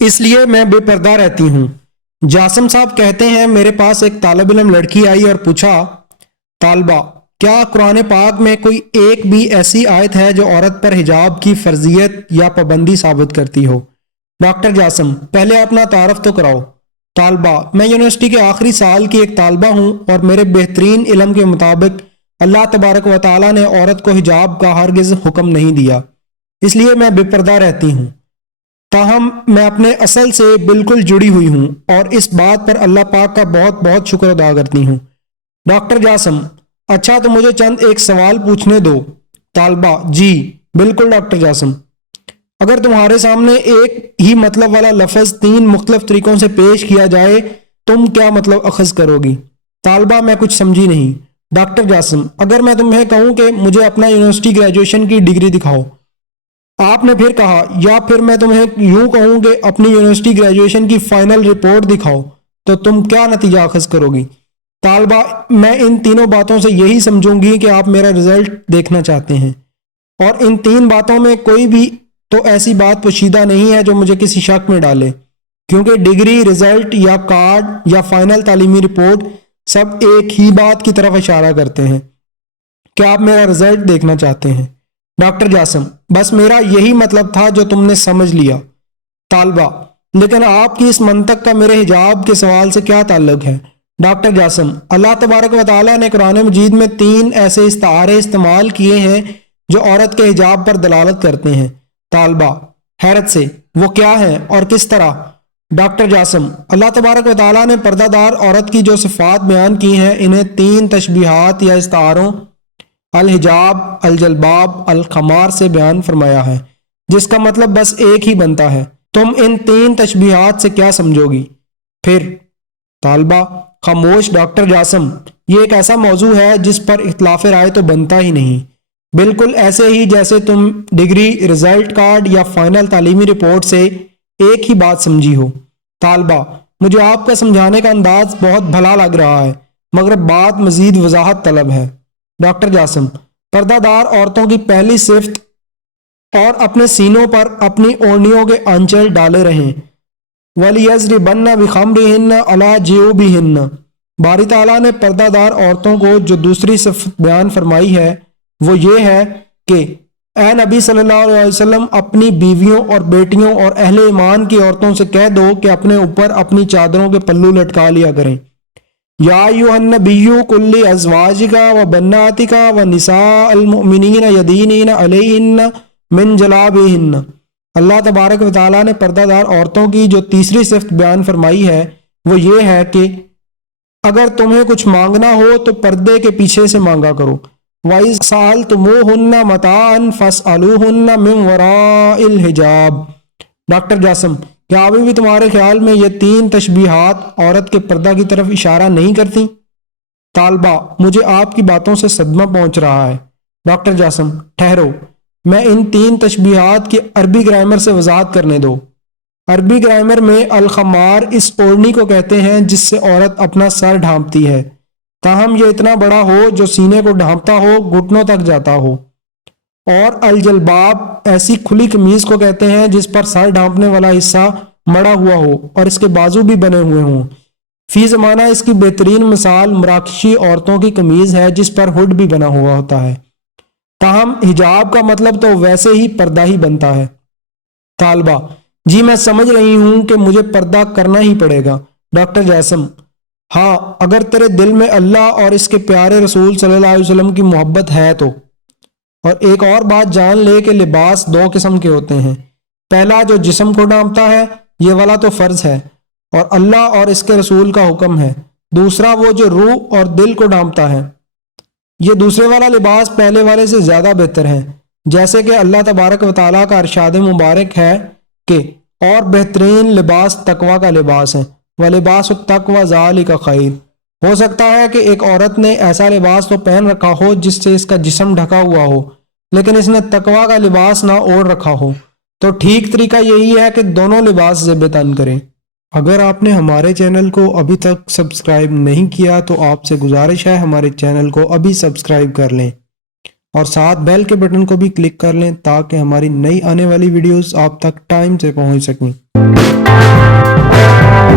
اس لیے میں بے پردہ رہتی ہوں۔ جاسم صاحب کہتے ہیں میرے پاس ایک طالب علم لڑکی آئی اور پوچھا، طالبہ کیا قرآن پاک میں کوئی ایک بھی ایسی آیت ہے جو عورت پر حجاب کی فرضیت یا پابندی ثابت کرتی ہو؟ ڈاکٹر جاسم، پہلے اپنا تعارف تو کراؤ۔ طالبہ، میں یونیورسٹی کے آخری سال کی ایک طالبہ ہوں اور میرے بہترین علم کے مطابق اللہ تبارک و تعالیٰ نے عورت کو حجاب کا ہرگز حکم نہیں دیا، اس لیے میں بے پردہ رہتی ہوں۔ تاہم میں اپنے اصل سے بالکل جڑی ہوئی ہوں اور اس بات پر اللہ پاک کا بہت بہت شکر ادا کرتی ہوں۔ ڈاکٹر جاسم، اچھا تو مجھے چند ایک سوال پوچھنے دو۔ طالبہ، جی بالکل ڈاکٹر جاسم۔ اگر تمہارے سامنے ایک ہی مطلب والا لفظ 3 مختلف طریقوں سے پیش کیا جائے تم کیا مطلب اخذ کرو گی؟ طالبہ، میں کچھ سمجھی نہیں۔ ڈاکٹر جاسم، اگر میں تمہیں کہوں کہ مجھے اپنا یونیورسٹی گریجویشن کی ڈگری دکھاؤ، آپ نے پھر کہا، یا پھر میں تمہیں یوں کہوں کہ اپنی یونیورسٹی گریجویشن کی فائنل رپورٹ دکھاؤ، تو تم کیا نتیجہ اخذ کرو گی؟ طالبہ، میں ان تینوں باتوں سے یہی سمجھوں گی کہ آپ میرا رزلٹ دیکھنا چاہتے ہیں، اور ان 3 باتوں میں کوئی بھی تو ایسی بات پوشیدہ نہیں ہے جو مجھے کسی شک میں ڈالے، کیونکہ ڈگری، رزلٹ یا کارڈ یا فائنل تعلیمی رپورٹ سب ایک ہی بات کی طرف اشارہ کرتے ہیں کہ آپ میرا رزلٹ دیکھنا چاہتے ہیں۔ ڈاکٹر جاسم، بس میرا یہی مطلب تھا جو تم نے سمجھ لیا۔ طالبہ، لیکن آپ کی اس منطق کا میرے حجاب کے سوال سے کیا تعلق ہے؟ ڈاکٹر جاسم، اللہ تبارک و تعالیٰ نے قرآن مجید میں 3 ایسے استعارے استعمال کیے ہیں جو عورت کے حجاب پر دلالت کرتے ہیں۔ طالبہ، حیرت سے، وہ کیا ہے اور کس طرح؟ ڈاکٹر جاسم، اللہ تبارک و تعالیٰ نے پردہ دار عورت کی جو صفات بیان کی ہیں انہیں 3 تشبیہات یا استعاروں الحجاب، الجلباب، الخمار سے بیان فرمایا ہے، جس کا مطلب بس ایک ہی بنتا ہے۔ تم ان 3 تشبیہات سے کیا سمجھو گی؟ پھر طالبہ، خاموش۔ ڈاکٹر جاسم، یہ ایک ایسا موضوع ہے جس پر اختلاف رائے تو بنتا ہی نہیں، بالکل ایسے ہی جیسے تم ڈگری، رزلٹ کارڈ یا فائنل تعلیمی رپورٹ سے ایک ہی بات سمجھی ہو۔ طالبہ، مجھے آپ کا سمجھانے کا انداز بہت بھلا لگ رہا ہے، مگر بات مزید وضاحت طلب ہے۔ ڈاکٹر جاسم، پردہ دار عورتوں کی پہلی صفت اور اپنے سینوں پر اپنی اوڑھنیوں کے آنچل ڈالے رہیں، وَلْيَضْرِبَنَّ بِخَمُرِهِنَّ عَلَىٰ جِيُوبِهِنَّ۔ باری تعالیٰ نے پردہ دار عورتوں کو جو دوسری صفت بیان فرمائی ہے وہ یہ ہے کہ اے نبی صلی اللہ علیہ وسلم، اپنی بیویوں اور بیٹیوں اور اہل ایمان کی عورتوں سے کہہ دو کہ اپنے اوپر اپنی چادروں کے پلو لٹکا لیا کریں۔ یا ایھا النبی قل لازواجک وبناتک ونساء المؤمنین یدینین علیہن من جلابیبہن۔ اللہ تبارک و تعالیٰ نے پردہ دار عورتوں کی جو تیسری صفت بیان فرمائی ہے وہ یہ ہے کہ اگر تمہیں کچھ مانگنا ہو تو پردے کے پیچھے سے مانگا کرو۔ وَإِذْ سَأَلْتُمُوهُنَّ مَتَاعًا فَاسْأَلُوهُنَّ مِنْ وَرَاءِ الْحِجَابِ۔ ڈاکٹر جاسم، کیا ابھی بھی تمہارے خیال میں یہ 3 تشبیہات عورت کے پردہ کی طرف اشارہ نہیں کرتی؟ طالبہ، مجھے آپ کی باتوں سے صدمہ پہنچ رہا ہے۔ ڈاکٹر جاسم، ٹھہرو، میں ان 3 تشبیہات کی عربی گرامر سے وضاحت کرنے دو۔ عربی گرامر میں الخمار اس اوڑھنی کو کہتے ہیں جس سے عورت اپنا سر ڈھانپتی ہے، تاہم یہ اتنا بڑا ہو جو سینے کو ڈھانپتا ہو، گھٹنوں تک جاتا ہو۔ اور الجلباب ایسی کھلی قمیض کو کہتے ہیں جس پر سر ڈھانپنے والا حصہ مڑا ہوا ہو اور اس کے بازو بھی بنے ہوئے ہوں۔ فی زمانہ اس کی بہترین مثال مراکشی عورتوں کی قمیض ہے جس پر ہڈ بھی بنا ہوا ہوتا ہے۔ تاہم حجاب کا مطلب تو ویسے ہی پردہ ہی بنتا ہے۔ طالبہ، جی میں سمجھ رہی ہوں کہ مجھے پردہ کرنا ہی پڑے گا۔ ڈاکٹر جاسم، ہاں، اگر تیرے دل میں اللہ اور اس کے پیارے رسول صلی اللہ علیہ وسلم کی محبت ہے تو۔ اور ایک اور بات جان لے کہ لباس 2 قسم کے ہوتے ہیں، پہلا جو جسم کو ڈھانپتا ہے، یہ والا تو فرض ہے اور اللہ اور اس کے رسول کا حکم ہے۔ دوسرا وہ جو روح اور دل کو ڈھانپتا ہے، یہ دوسرے والا لباس پہلے والے سے زیادہ بہتر ہے، جیسے کہ اللہ تبارک و تعالیٰ کا ارشاد مبارک ہے کہ اور بہترین لباس تقوی کا لباس ہے، وَلِبَاسُ التَّقْوَىٰ ذَٰلِکَ خَیْرٌ۔ ہو سکتا ہے کہ ایک عورت نے ایسا لباس تو پہن رکھا ہو جس سے اس کا جسم ڈھکا ہوا ہو، لیکن اس نے تقوی کا لباس نہ اوڑھ رکھا ہو، تو ٹھیک طریقہ یہی ہے کہ دونوں لباس زیب تن کریں۔ اگر آپ نے ہمارے چینل کو ابھی تک سبسکرائب نہیں کیا تو آپ سے گزارش ہے ہمارے چینل کو ابھی سبسکرائب کر لیں اور ساتھ بیل کے بٹن کو بھی کلک کر لیں تاکہ ہماری نئی آنے والی ویڈیوز آپ تک ٹائم سے پہنچ سکیں۔